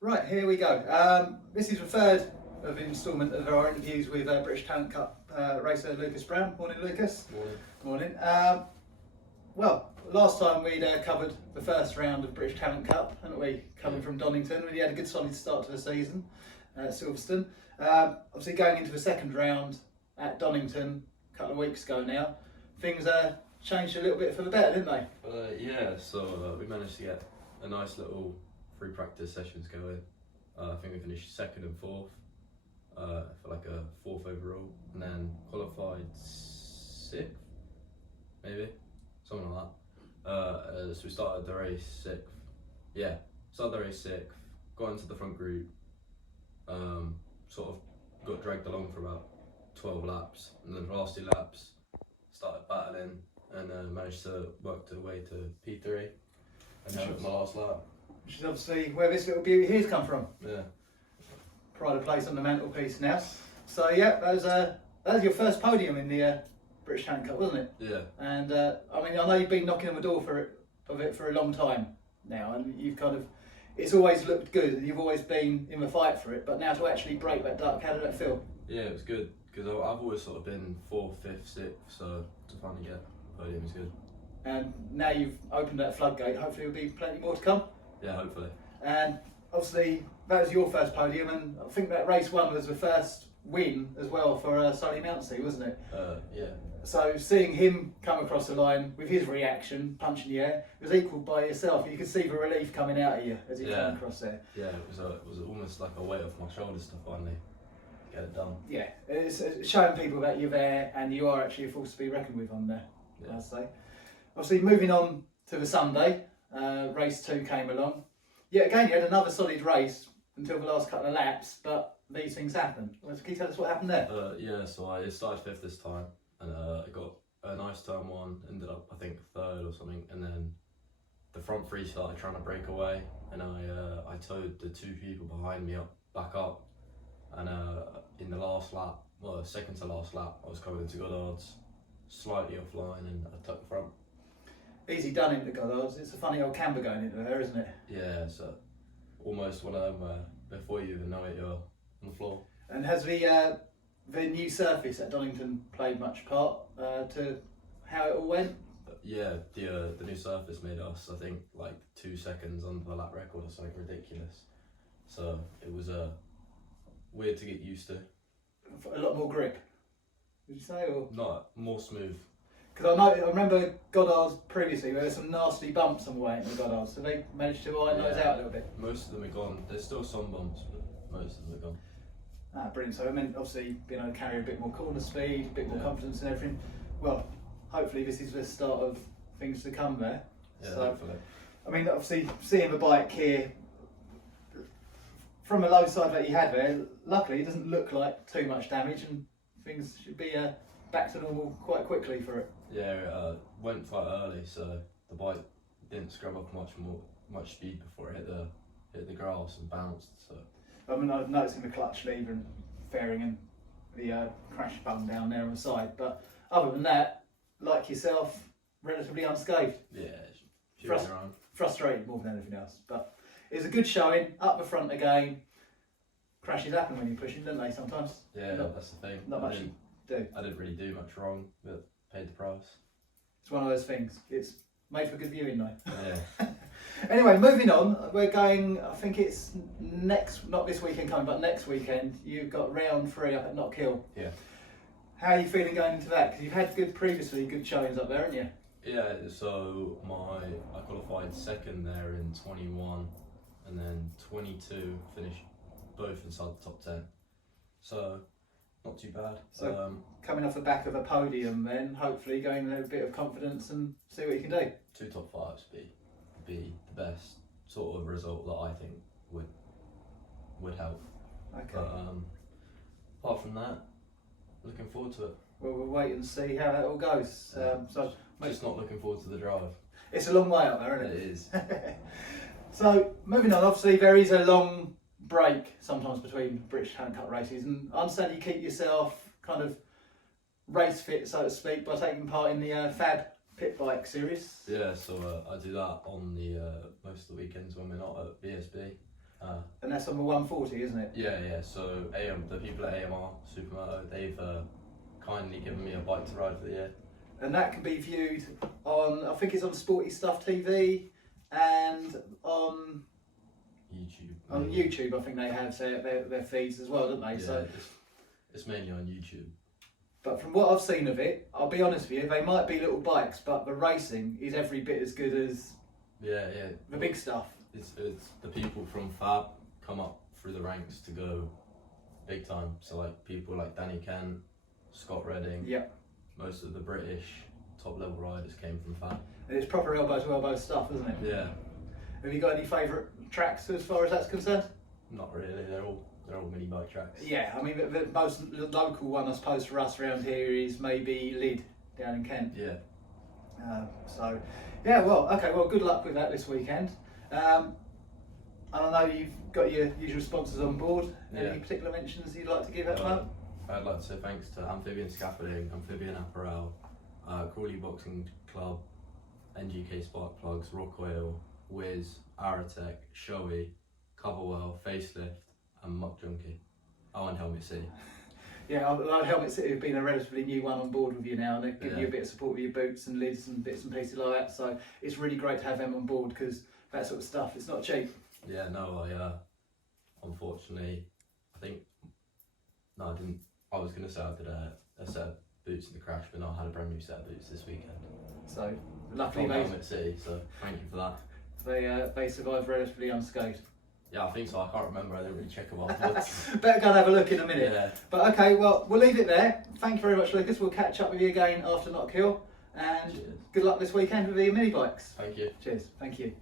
Right, here we go. This is the third of instalment of our interviews with British Talent Cup racer Lucas Brown. Morning, Lucas. Morning. Morning. Well, last time we'd covered the first round of British Talent Cup, hadn't we? Coming from Donington, we had a good solid start to the season at Silverstone. Obviously, going into the second round at Donington a couple of weeks ago now, things changed a little bit for the better, didn't they? So we managed to get a nice little free practice sessions going. I think we finished second and fourth for like a fourth overall, and then qualified sixth, maybe something like that. So we started the race sixth. Yeah, started the race sixth. Got into the front group. Sort of got dragged along for about 12 laps, and then the last 2 laps started battling and managed to work the way to P3, and then at my last lap. Which is obviously where this little beauty here's come from. Yeah. Pride of place on the mantelpiece now. So yeah, that was your first podium in the British Talent Cup, wasn't it? Yeah. And I mean, I know you've been knocking on the door of it for a long time now, and you've it's always looked good, and you've always been in the fight for it. But now to actually break that duck, how did that feel? Yeah, it was good because I've always sort of been 4th, 5th, 6th, so to finally get a podium is good. And now you've opened that floodgate. Hopefully, there'll be plenty more to come. Yeah, hopefully. And obviously, that was your first podium, and I think that race 1 was the first win as well for Sonny Mountsie, wasn't it? Yeah. So seeing him come across the line with his reaction, punching the air, it was equalled by yourself. You could see the relief coming out of you as he came across there. Yeah, it was almost like a weight off my shoulders to finally get it done. Yeah, it's showing people that you're there and you are actually a force to be reckoned with on there, I'd say. Obviously, moving on to the Sunday, race 2 came along. Yeah, again, you had another solid race until the last couple of laps, but these things happen. Can you tell us what happened there? So I started 5th this time, and I got a nice turn 1, ended up I think 3rd or something, and then the front 3 started trying to break away, and I towed the 2 people behind me back up, and in the last lap, well, second to last lap, I was coming into Goddard's, slightly offline, and I took the front. Easy done into Goddard's. It's a funny old camber going into there, isn't it? Yeah, so almost one of them where before you even know it, you're on the floor. And has the new surface at Donington played much part to how it all went? Yeah, the new surface made us, I think, like 2 seconds on the lap record or something ridiculous. So it was weird to get used to. A lot more grip, would you say? Or Not more smooth. because I remember Goddard's previously, there were some nasty bumps on the way into Goddard's, so they managed to iron those out a little bit. Most of them are gone. There's still some bumps, but most of them are gone. Ah, brilliant. So I mean, obviously being able to carry a bit more corner speed, a bit more confidence and everything. Well, hopefully this is the start of things to come there. Yeah, So, hopefully. I mean, obviously seeing the bike here from a low side that you had there, luckily it doesn't look like too much damage, and things should be back to normal quite quickly for it. Yeah, it went quite early, so the bike didn't scrub up much speed before it hit the grass and bounced. So I mean, I've noticed the clutch lever and fairing and the crash bung down there on the side, but other than that, like yourself, relatively unscathed. yeah, shooting around. Frustrated more than anything else, but it was a good showing, up the front again. Crashes happen when you're pushing, don't they, sometimes? Yeah, that's the thing. Not much you do. I didn't really do much wrong, but paid the price. It's one of those things. It's made for good viewing though. Yeah. Anyway, moving on, we're going, I think it's not this weekend coming, but next weekend, you've got round 3 up at Knock Hill. Yeah. How are you feeling going into that? Because you've had good showings up there, haven't you? Yeah, so I qualified 2nd there in 21, and then 22 finished both inside the top 10. So not too bad. So coming off the back of a podium, then hopefully going with a bit of confidence and see what you can do. 2 top 5s would be the best sort of result that I think would help. Okay. But apart from that, looking forward to it. Well, we'll wait and see how that all goes. Just not looking forward to the drive. It's a long way up there, isn't it? It is. So moving on, obviously there is a long break sometimes between British Talent Cup races, and I understand you keep yourself kind of race fit, so to speak, by taking part in the Fab Pit Bike Series. Yeah, so I do that on the most of the weekends when we're not at VSB. And that's on the 140, isn't it? Yeah. So the people at AMR Supermoto, they've kindly given me a bike to ride for the year. And that can be viewed on, I think it's on Sporty Stuff TV and on YouTube. on YouTube. I think they have their feeds as well, don't they? Yeah, So, it's mainly on YouTube. but from what I've seen of it, I'll be honest with you, they might be little bikes, but the racing is every bit as good as Yeah. the big stuff. It's the people from Fab come up through the ranks to go big time. So like people like Danny Kent, Scott Redding. Yep. Most of the British top level riders came from Fab. And it's proper elbow to elbow stuff, isn't it? Yeah. Have you got any favourite tracks as far as that's concerned? Not really. They're all mini bike tracks. Yeah, I mean the most local one I suppose for us around here is maybe Lyd down in Kent. Yeah. So, yeah, well, okay, well, good luck with that this weekend. And I know you've got your usual sponsors on board. Yeah. Any particular mentions you'd like to give at the moment? I'd like to say thanks to Amphibian Scaffolding, Amphibian Apparel, Crawley Boxing Club, NGK Spark Plugs, Rock Oil, Wiz, Aratech, Shoei, Coverwell, Facelift, and Muck Junkie. Oh, and Helmet City. Yeah, I know Helmet City have been a relatively new one on board with you now, and they're giving Yeah. you a bit of support with your boots and lids and bits and pieces like that. So it's really great to have them on board because that sort of stuff, it's not cheap. Yeah, no, unfortunately, I think, no, I didn't. I was going to say I did a set of boots in the crash, but no, I had a brand new set of boots this weekend. So luckily From Helmet City, so thank you for that. they survived relatively unscathed. Yeah, I think so. I can't remember. I didn't really check them afterwards. Better go and have a look in a minute. Yeah. But okay, well, we'll leave it there. Thank you very much, Lucas. We'll catch up with you again after Knock Hill. And Cheers. good luck this weekend with the mini bikes. Thank you. Cheers. Thank you.